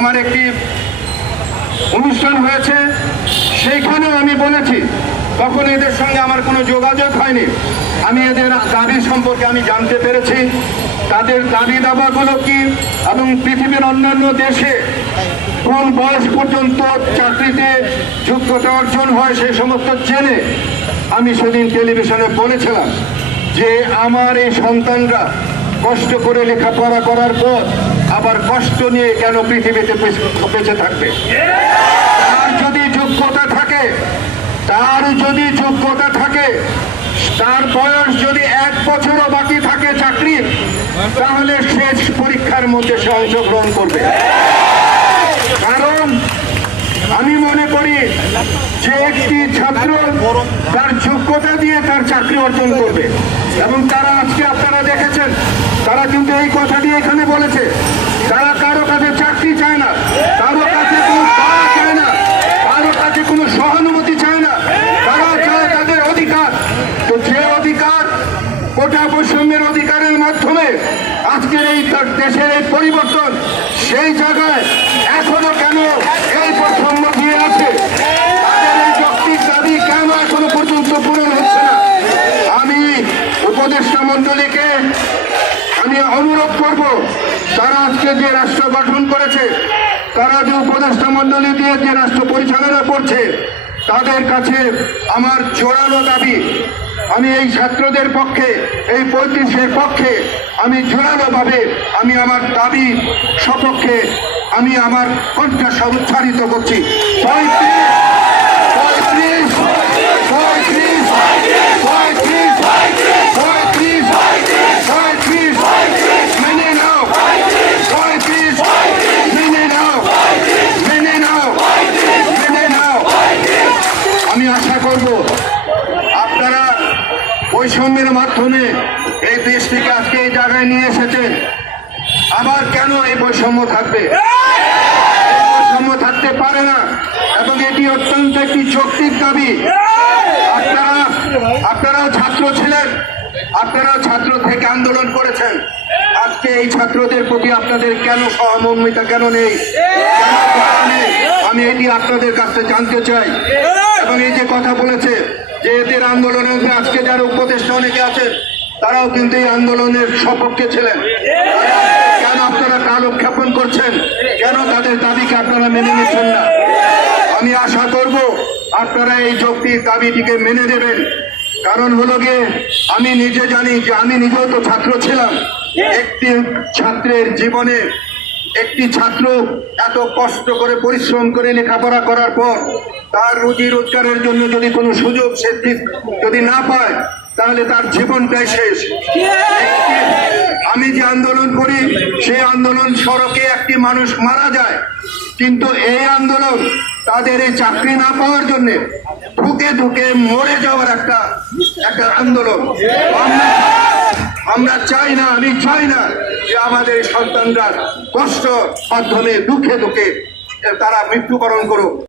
আমার একটি অনুষ্ঠান হয়েছে সেইখানেও আমি বলেছি, তখন এদের সঙ্গে আমার কোনো যোগাযোগ হয়নি। আমি এদের দাবি সম্পর্কে আমি জানতে পেরেছি। তাদের দাবি দাবাগুলো কি এবং পৃথিবীর অন্যান্য দেশে কোন বয়স পর্যন্ত চাকরিতে যোগ্যতা অর্জন হয় সেই সমস্ত জেনে আমি সেদিন টেলিভিশনে বলেছিলাম যে আমার এই সন্তানরা কষ্ট করে লেখাপড়া করার পর আবার কষ্ট নিয়ে কেন পৃথিবীতে বেঁচে- থাকবে? তার যদি যোগ্যতা থাকে, তার যদি যোগ্যতা থাকে, তার বয়স যদি এক বছরও বাকি থাকে চাকরির তাহলে শেষ পরীক্ষার মধ্যে সে অংশগ্রহণ করবে। কারণ আমি মনে করি যে একটি ছাত্র তার যোগ্যতা দিয়ে তার চাকরি অর্জন করবে। এবং তারা আজকে আপনারা দেখেছেন, তারা কিন্তু এই কথাটি এখানে বলেছে তারা কারও কাছে চাকরি চায় না, কারও কাছে কোনো পাওয়া চায় না, কারও কাছে কোনো সহানুভূতি চায় না, তারা চায় তাদের অধিকার। তো যে অধিকার কোটা বৈষম্যের অধিকারের মাধ্যমে আজকের এই দেশের এই পরিবর্তন, সেই জায়গায় এখনও কেন এই বৈষম্য দিয়ে আছে? কেন এখনও পর্যন্ত পূরণ হচ্ছে না? আমি উপদেষ্টা মন্ডলীকে আমি অনুরোধ করব তারা আজকে যে রাষ্ট্র গঠন করেছে, তারা যে উপদেষ্টা মন্ডলী দিয়ে যে রাষ্ট্র পরিচালনা করছে, তাদের কাছে আমার জোরালো দাবি, আমি এই ছাত্রদের পক্ষে, এই পঁয়ত্রিশের পক্ষে, আমি জোরালোভাবে, আমি আমার দাবি সপক্ষে, আমি আমার কণ্ঠস্বর উচ্চারিত করছি। পঁয়ত্রিশ পঁয়ত্রিশ পঁয়ত্রিশ পঁয়ত্রিশ পঁয়ত্রিশ মেনে নাও পঁয়ত্রিশ মেনে নাও মেনে নাও মেনে নাও আমি আশা করব আপনারা বৈষম্যের মাধ্যমে এই দেশটিকে আজকে এই জায়গায় নিয়ে এসেছেন। আবার কেন এই বৈষম্য থাকবে? বৈষম্য থাকতে পারে না, এবং এটি অত্যন্ত একটি যৌক্তিক দাবি। আপনারা, আপনারাও ছাত্র ছিলেন, আপনারাও ছাত্র থেকে আন্দোলন করেছেন। আজকে এই ছাত্রদের প্রতি আপনাদের কেন সহমর্মিতা কেন নেই? আমি এটি আপনাদের কাছে জানতে চাই। এবং এই যে কথা বলেছে যে এদের আন্দোলনে আজকে যারা উপদেষ্টা অনেকে আছেন, তারাও কিন্তু এই আন্দোলনের সপক্ষে ছিলেন। কেন আপনারা কালক্ষেপণ করছেন? কেন তাদের দাবিকে আপনারা মেনে নিচ্ছেন না? আমি আশা করব আপনারা এই যৌক্তিক দাবিটিকে মেনে নেবেন। কারণ হলো গিয়ে, আমি নিজে জানি যে আমি নিজেও তো ছাত্র ছিলাম। একটি ছাত্রের জীবনে একটি ছাত্র এত কষ্ট করে পরিশ্রম করে লেখাপড়া করার পর তার রুজি রোজগারের জন্য যদি কোনো সুযোগ সে যদি না পায়, তাহলে তার জীবনটাই শেষ। আমি যে আন্দোলন করি সেই আন্দোলন সড়কে একটি মানুষ মারা যায়। কিন্তু এই আন্দোলন তাদের এই চাকরি না পাওয়ার জন্য ঢুকে ঢুকে মরে যাওয়ার একটা একটা আন্দোলন। আমরা চাই না, আমি চাই না যে আমাদের সন্তানরা কষ্ট, মাধ্যমে দুঃখে দুঃখে তারা মৃত্যুবরণ করুক।